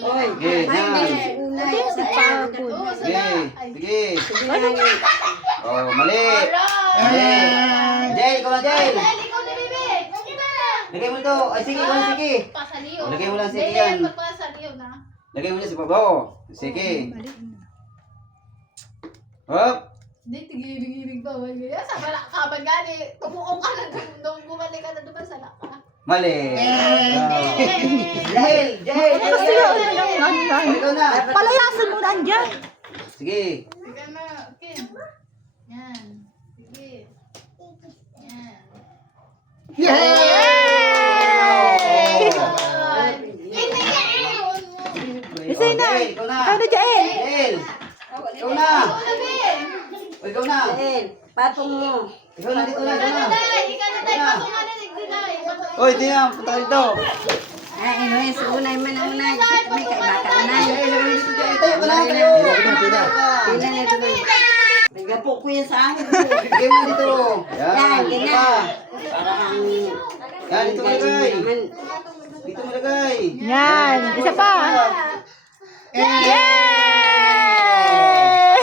Sige, yan. Sige, sige. Oh, mali. Mali. Jay, ikaw na, Jay. Lagay mo ito. Ay, sige, ikaw na, sige. Lagay mo lang, sige yan. Lagay mo niya sa baba. Sige. Hop. Hindi, tigibig-ibig pa. Sa balakaban gani. Tumuong ka na doon. Bumalik ka na doon sa laka. Mali. Jay, Jay. Kasi Ikaw na. palayasin mo na dyan. Sige. Sige na, Kim. Yan. Sige. Yan. Yay! Isa na. Ikaw na. Ikaw na, Jael. Jael. Ikaw na. O, ikaw na. Patong mo. Ikaw na dito na. Ikaw na. Ikaw na tayo. Pasok ka na. Oy, di na. Punta ka dito. Ay, Inwes, unay man ang unay. May kaibaka unay. Jael, lagay mo dito, Jael. Tayo ka na. Tayo. Pila na doon. Nagapo ko yan sa akin. Lagay mo dito. Yan. Yan, Ito ganyan. pa. Parang Yan, dito mo lagay. naman. Dito mo lagay. Yan. Isa pa. Yay!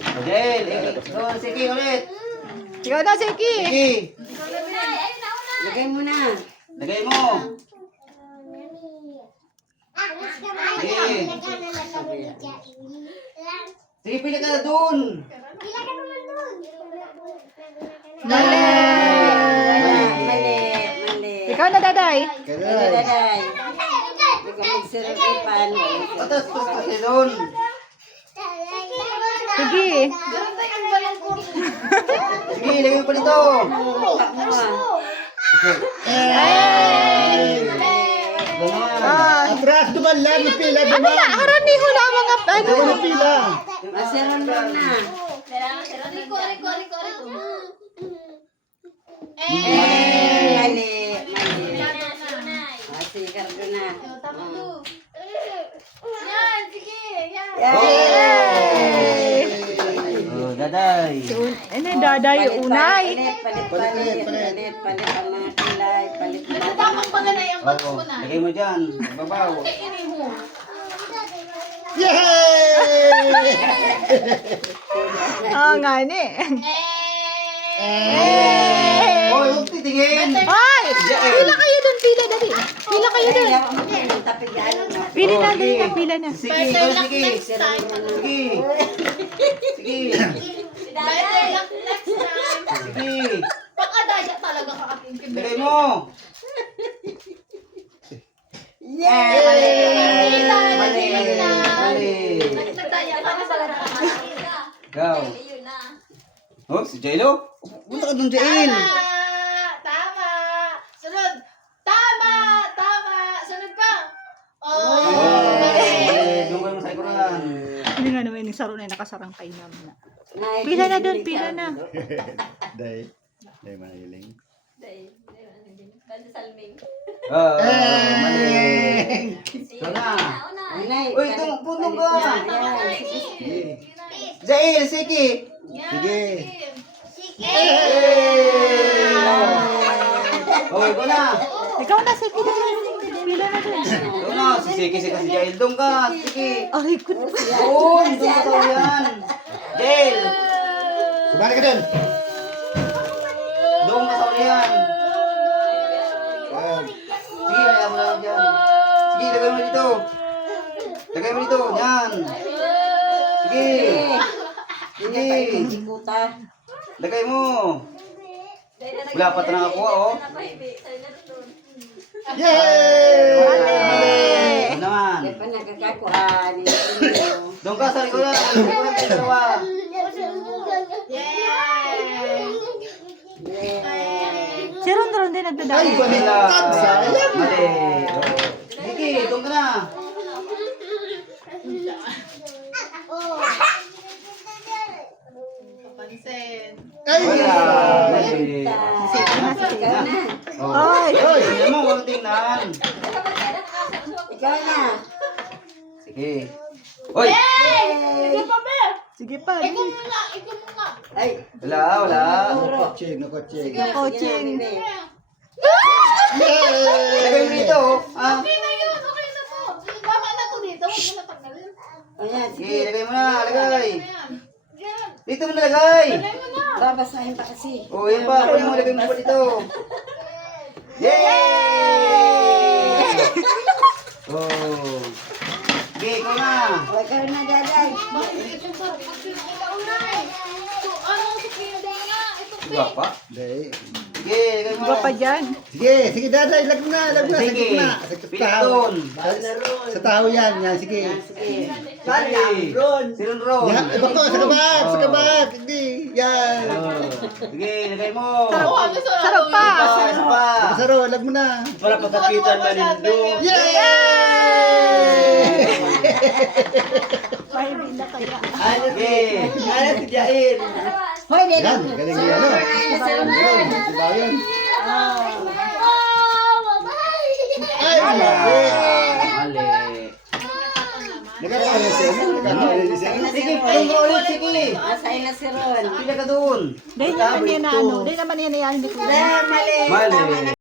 O, Jael. Ikaw na, sige ulit. Ikaw na, Seki. Sige. Lagay mo na. Lagay mo. Sige. Sige, pila ka na dun. Mali. Mali. Ikaw na, Daday. Daday. Hindi ka magsiripan. Patas, dun. Sige. Sige, lagay mo pa dito. Ah. Atras naman lang, may pila Ano naman. na? Harani ho na mga ano. May pila. Masiran mo na. Riko. Mali. Masikar ko na. Yan, sige. Yan. Yay! Oh, daday. Ano, Daday, unay. Palit ang mga kilay. Palit Ito tamang panganay ang Oo, pagkuna. lagay mo dyan. Babaw. Kainin mo. Yay! Ah, nga ni. Hoy, huwag titingin. Ay! Pila kayo dun, pila dali. Pila kayo dun. Pili na, dali na, pila na. Sige, Better ikaw, luck sige. next time. Sige. Sige. Better luck next time. Sige. Pagkadaya talaga ka aking Lagay kibig. mo. Yay! Mali. Mali. Nagdaya ka na sa lahat. Go. Oh, si Jailo. Punta ka dun, Jail. Tama. Sunod. Tama. Sunod pa. Oh, Oh. mali. Doon kayo sa ikuran. Hindi nga naman yung saro na nakasarang kayo namin na. Pila na dun, pila na. Day. Day manahiling. Oh, mali. Ito na. Uy, punong ka. Jail, sige. Sige. Oh, ikaw na. Ikaw na, Seki, dali. Pila na dun. Ikaw na. Si Siki, si Jail. Doon ka. Sige. Aray ko na. Oh, doon ka tao yan. Jail. Kumari ka dun. Doon ka tao yan. Sige, kaya mo lang dyan. Sige, lagay mo dito. Lagay mo dito. Yan. Sige. Sige. Lagay mo. Wala pa ito nakakuha, oh. Yay! Mali. Ano naman. Doon ka sa likuran. Sa likuran kayo dalawa. Si Ron din nagdadali. Ay, baliktad. Sayang. Mali. Sige, doon ka na. Papansin. Ay! Wala. Mali. Oh. Ay! Hoy, tingnan mo, huwag tingnan. Ikaw na. Sige. Hoy! Ikaw pa, Be. Sige pa. Ikaw muna. Ay. Wala, wala. Nakotsing, nakotsing. Coaching. Lagay mo dito, oh. Ah. Okay na yun. Okay na po. dito mo nalagay. Babasahin pa kasi. Oh, yan pa. Kunin mo, lagay mo pa dito. Yay! Oh. Sige, ikaw na. Huwag ka na, daday. Iba pa? Hindi. Sige, lagay mo. Iba pa dyan. Sige, sige daday, lag mo na, sa Sige. gitna. Sa Pila tao. doon. Sa tao yan, yan, sige. Sige. Si Ron. Yan, iba ko, sa kabag, sa kabag. Hindi, yan. Sige, lagay mo. Sarap pa. Isa pa. Saro, lag mo na. Para patapitan na nindo. Yay! May bila kaya. Sige. Hoy, dito. Yan, galing yan, ano? Galing, diba yun? Ay, mali. Mali. Nagkakaroon siya, no? Nagkakaroon siya. Sige, pili mo ulit, sige. Asahin na si Ron. Pila ka doon. Dahil naman yan na ano. Dahil naman yan na yan. Hindi ko Mali. Mali.